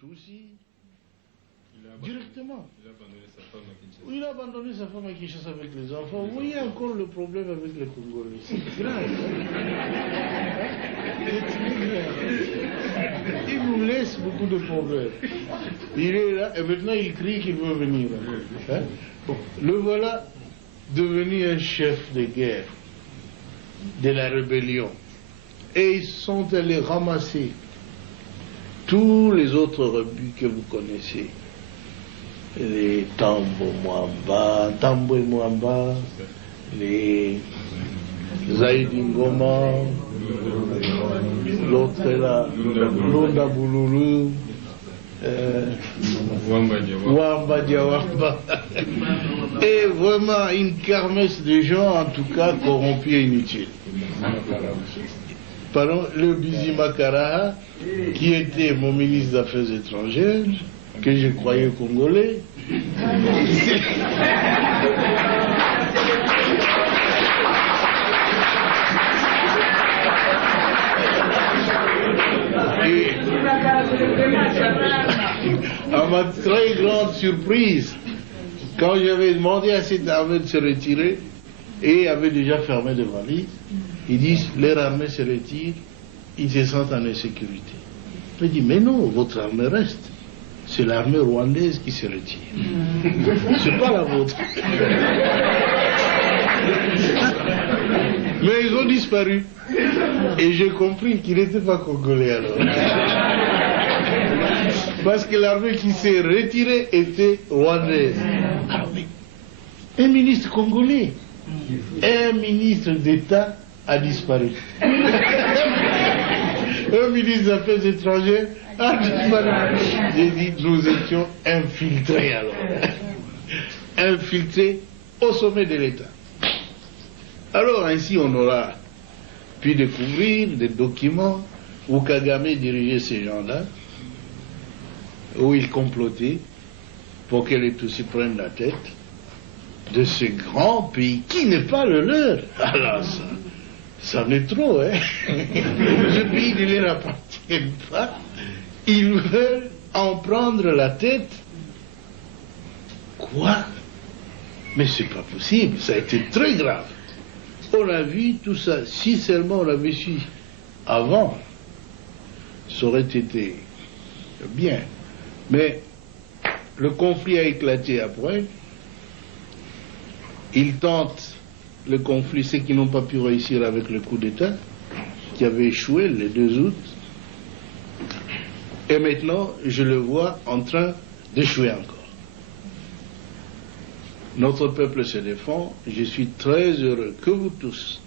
Tutsi directement. Il a abandonné sa femme à Kinshasa. Il a abandonné sa femme à Kinshasa avec les enfants. Vous voyez encore le problème avec les Congolais. C'est grave. Il nous laisse beaucoup de problèmes. Il est là et maintenant il crie qu'il veut venir. Hein? Bon, le voilà devenu un chef de guerre de la rébellion. Et ils sont allés ramasser tous les autres rebus que vous connaissez. Les Tambo et Mwamba, les Zaïdi Ngoma, l'autre est là, Londa Bouloulou, Wamba Diawamba. Et vraiment une kermesse de gens, en tout cas corrompus et inutiles. Pardon, le Bizima Karaha, qui était mon ministre des Affaires étrangères, que je croyais congolais. Et à ma très grande surprise, quand j'avais demandé à cette armée de se retirer, et avait déjà fermé des valises, ils disent, leur armée se retire, ils se sentent en insécurité. Je dis, mais non, votre armée reste. C'est l'armée rwandaise qui se retire. C'est pas la vôtre. Mais ils ont disparu. Et j'ai compris qu'ils n'étaient pas congolais alors. Parce que l'armée qui s'est retirée était rwandaise. Ah oui. Un ministre congolais, un ministre d'État a disparu. Un ministre des Affaires étrangères a disparu. J'ai dit, nous étions infiltrés alors. Infiltrés au sommet de l'État. Alors ainsi on aura pu découvrir des documents où Kagame dirigeait ces gens-là, où il complotait pour que les Tutsis prennent la tête de ce grand pays qui n'est pas le leur. Alors ça en est trop, hein. Ce pays ne leur appartient pas. Ils veulent en prendre la tête. Quoi? Mais c'est pas possible, ça a été très grave. On a vu tout ça. Si seulement on l'avait su avant, ça aurait été bien. Mais le conflit a éclaté après. Ils tentent le conflit, ceux qui n'ont pas pu réussir avec le coup d'État, qui avait échoué le 2 août. Et maintenant, je le vois en train d'échouer encore. Notre peuple se défend. Je suis très heureux que vous tous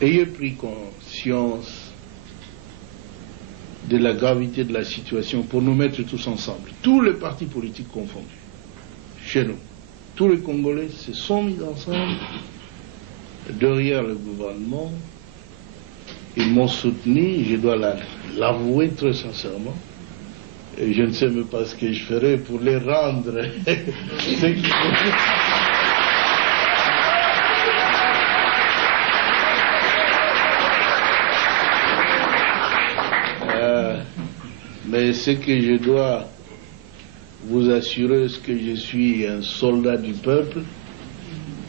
ayez pris conscience de la gravité de la situation pour nous mettre tous ensemble, tous les partis politiques confondus, chez nous. Tous les Congolais se sont mis ensemble derrière le gouvernement. Ils m'ont soutenu, je dois l'avouer très sincèrement. Et je ne sais même pas ce que je ferai pour les rendre ce qu'il faut. Mais ce que je dois vous assurer, c'est que je suis un soldat du peuple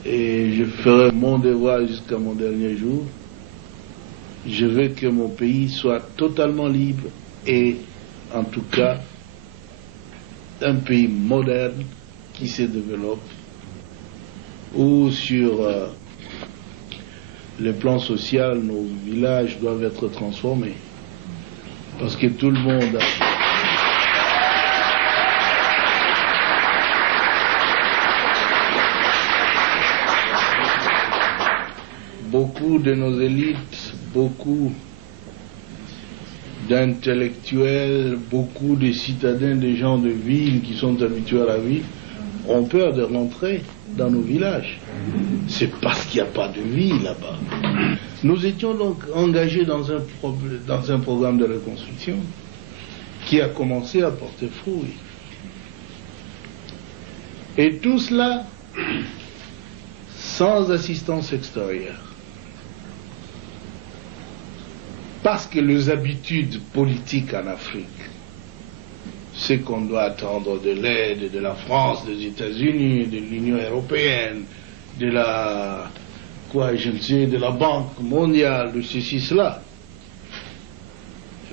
et je ferai mon devoir jusqu'à mon dernier jour. Je veux que mon pays soit totalement libre et en tout cas un pays moderne qui se développe, où sur le plan social, nos villages doivent être transformés. Parce que tout le monde beaucoup de nos élites, beaucoup d'intellectuels, beaucoup de citadins, de gens de ville qui sont habitués à la ville, ont peur de rentrer dans nos villages. C'est parce qu'il n'y a pas de vie là-bas. Nous étions donc engagés dans un programme de reconstruction qui a commencé à porter fruit. Et tout cela sans assistance extérieure. Parce que les habitudes politiques en Afrique, c'est qu'on doit attendre de l'aide de la France, des États-Unis, de l'Union européenne, de la, de la Banque mondiale, de ceci, cela.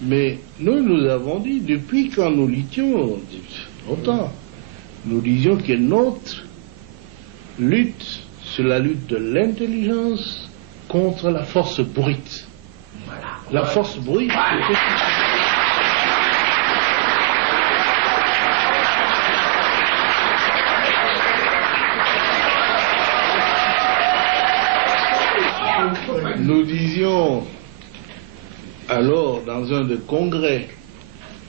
Mais nous avons dit, depuis quand nous luttions, longtemps, nous disions que notre lutte, c'est la lutte de l'intelligence contre la force brute. La force brute, nous disions alors dans un des congrès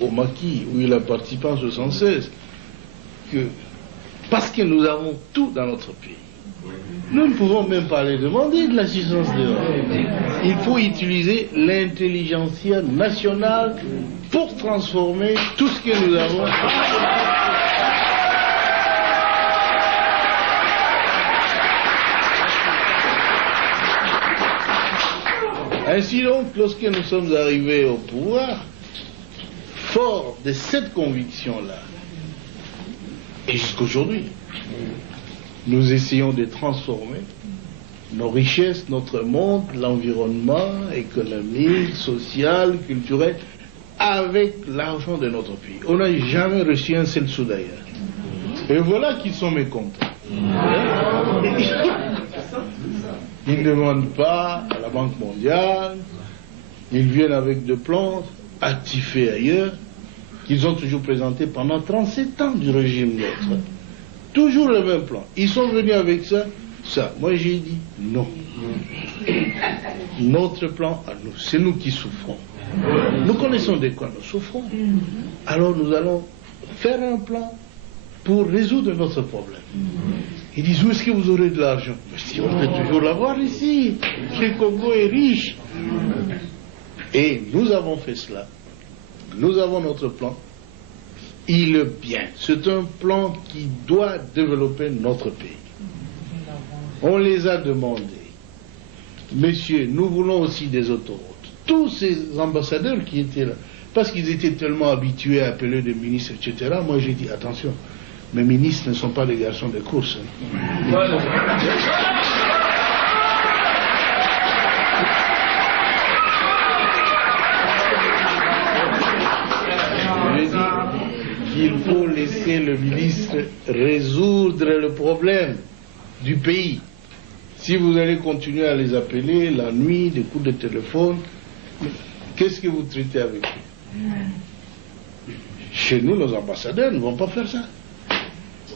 au Maquis où il a participé en 1976 que parce que nous avons tout dans notre pays, nous ne pouvons même pas les demander de l'assistance dehors. Il faut utiliser l'intelligentsia nationale pour transformer tout ce que nous avons. Ainsi donc, lorsque nous sommes arrivés au pouvoir, fort de cette conviction-là, et jusqu'aujourd'hui, nous essayons de transformer nos richesses, notre monde, l'environnement économique, social, culturel, avec l'argent de notre pays. On n'a jamais reçu un seul sou d'ailleurs. Et voilà qu'ils sont mécontents. Ils ne demandent pas à la Banque mondiale, ils viennent avec des plans actifés ailleurs, qu'ils ont toujours présentés pendant 37 ans du régime nôtre. Toujours le même plan. Ils sont venus avec ça. Moi j'ai dit non. Notre plan à nous, c'est nous qui souffrons. Nous connaissons de quoi nous souffrons. Alors nous allons faire un plan pour résoudre notre problème. Ils disent, où est-ce que vous aurez de l'argent? Si on peut toujours l'avoir ici. Le Congo est riche. Et nous avons fait cela. Nous avons notre plan. Il est bien. C'est un plan qui doit développer notre pays. On les a demandé. Messieurs, nous voulons aussi des autoroutes. Tous ces ambassadeurs qui étaient là, parce qu'ils étaient tellement habitués à appeler des ministres, etc., moi j'ai dit, attention, mes ministres ne sont pas des garçons de course. J'ai dit qu'il faut laisser le ministre résoudre le problème du pays. Si vous allez continuer à les appeler la nuit, des coups de téléphone, qu'est-ce que vous traitez avec eux? Chez nous, nos ambassadeurs ne vont pas faire ça.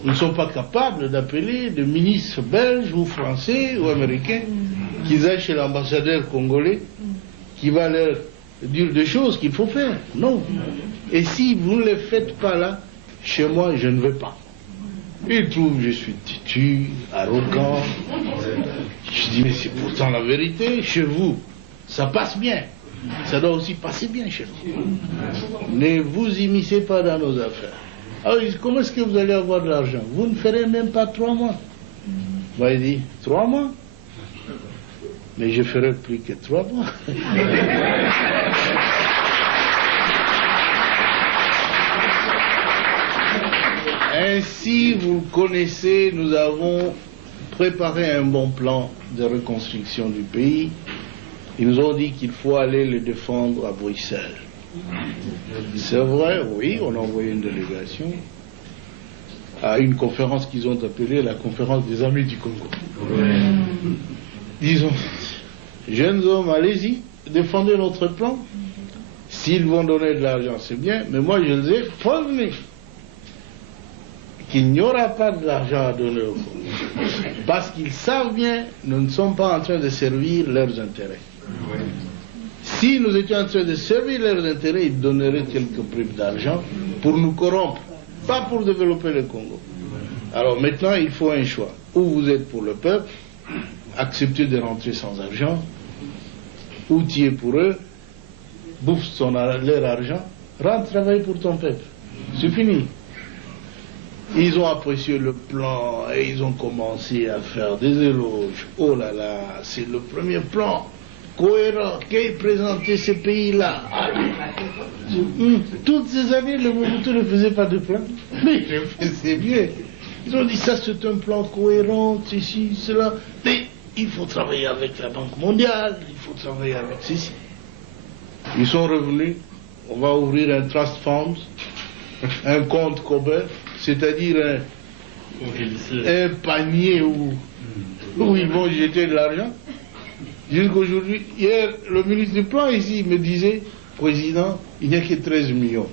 Ils ne sont pas capables d'appeler des ministres belges ou français ou américains qu'ils aillent chez l'ambassadeur congolais qui va leur dire des choses qu'il faut faire. Non. Et si vous ne les faites pas là, chez moi, je ne vais pas. Ils trouvent que je suis têtu, arrogant. Je dis, mais c'est pourtant la vérité. Chez vous, ça passe bien. Ça doit aussi passer bien chez nous. Ne vous immiscez pas dans nos affaires. Alors, comment est-ce que vous allez avoir de l'argent? Vous ne ferez même pas 3 mois. Moi, il dit, 3 mois? Mais je ferai plus que 3 mois. Ainsi, vous le connaissez, nous avons préparé un bon plan de reconstruction du pays. Ils nous ont dit qu'il faut aller le défendre à Bruxelles. C'est vrai, oui, on a envoyé une délégation à une conférence qu'ils ont appelée la conférence des amis du Congo. Disons, jeunes hommes, allez-y, défendez notre plan. S'ils vont donner de l'argent, c'est bien, mais moi je les ai prévenus qu'il n'y aura pas de l'argent à donner au Congo. Parce qu'ils savent bien, nous ne sommes pas en train de servir leurs intérêts. Si nous étions en train de servir leurs intérêts, ils donneraient quelques primes d'argent pour nous corrompre, pas pour développer le Congo. Alors maintenant, il faut un choix. Ou vous êtes pour le peuple, acceptez de rentrer sans argent, ou tu es pour eux, bouffe leur argent, rentre travailler pour ton peuple. C'est fini. Ils ont apprécié le plan et ils ont commencé à faire des éloges. Oh là là, c'est le premier plan cohérent, qui ait présenté ces pays-là. Toutes ces années, le Mobutu ne faisait pas de plan. Mais il le faisait bien. Ils ont dit ça, c'est un plan cohérent, ceci, cela. Mais il faut travailler avec la Banque mondiale, il faut travailler avec ceci. Ils sont revenus, on va ouvrir un trust fund, un compte commun, c'est-à-dire un panier où ils vont jeter de l'argent. Jusqu'aujourd'hui, hier, le ministre du Plan ici me disait, Président, il n'y a que 13 millions.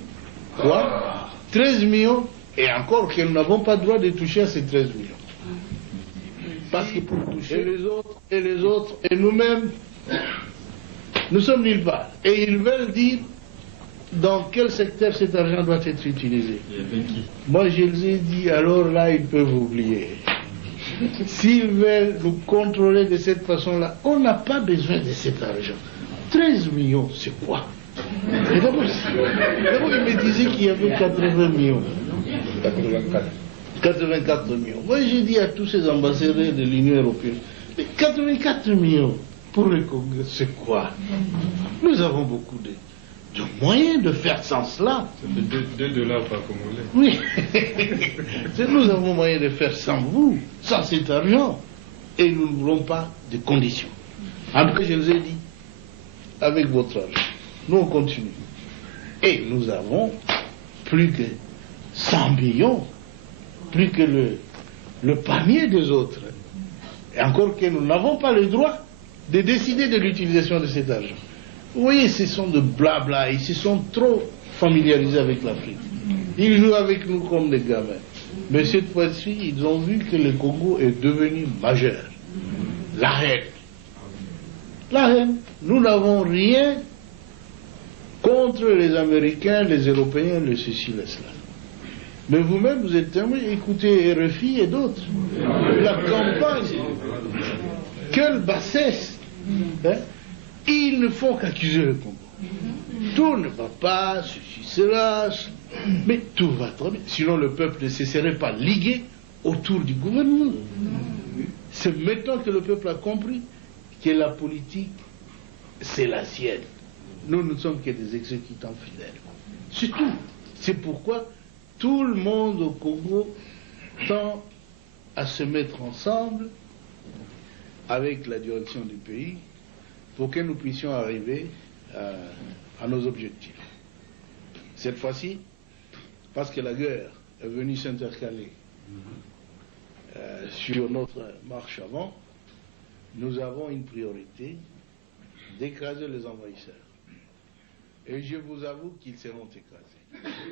Quoi 13 millions, et encore que nous n'avons pas le droit de toucher à ces 13 millions. Parce que pour toucher les autres, et nous-mêmes, nous sommes nulle part. Et ils veulent dire dans quel secteur cet argent doit être utilisé. Moi, je les ai dit, alors là, ils peuvent oublier. S'ils veulent nous contrôler de cette façon-là, on n'a pas besoin de cet argent. 13 millions, c'est quoi? D'abord, il me disait qu'il y avait 80 millions. 84 millions. Moi, j'ai dit à tous ces ambassadeurs de l'Union européenne, mais 84 millions pour le Congo, c'est quoi? Nous avons beaucoup de moyens de faire sans cela. C'est 2 dollars par congolais. Oui. Nous avons moyen de faire sans vous, sans cet argent. Et nous ne voulons pas de conditions. En tout cas, je les ai dit, avec votre argent, nous on continue. Et nous avons plus que 100 millions, plus que le panier des autres. Et encore que nous n'avons pas le droit de décider de l'utilisation de cet argent. Vous voyez, ce sont de blabla, ils se sont trop familiarisés avec l'Afrique. Ils jouent avec nous comme des gamins. Mais cette fois-ci, ils ont vu que le Congo est devenu majeur. La haine. La haine. Nous n'avons rien contre les Américains, les Européens, les ceci, les cela. Mais vous-même, vous êtes témoin, écoutez RFI et d'autres. La campagne. Quelle bassesse. Hein? Ils ne font qu'accuser le Congo. Tout ne va pas, ceci, cela, mais tout va très bien. Sinon, le peuple ne se serait pas ligué autour du gouvernement. C'est maintenant que le peuple a compris que la politique, c'est la sienne. Nous ne sommes que des exécutants fidèles. C'est tout. C'est pourquoi tout le monde au Congo tend à se mettre ensemble avec la direction du pays pour que nous puissions arriver à nos objectifs. Cette fois-ci, parce que la guerre est venue s'intercaler sur notre marche avant, nous avons une priorité d'écraser les envahisseurs. Et je vous avoue qu'ils seront écrasés.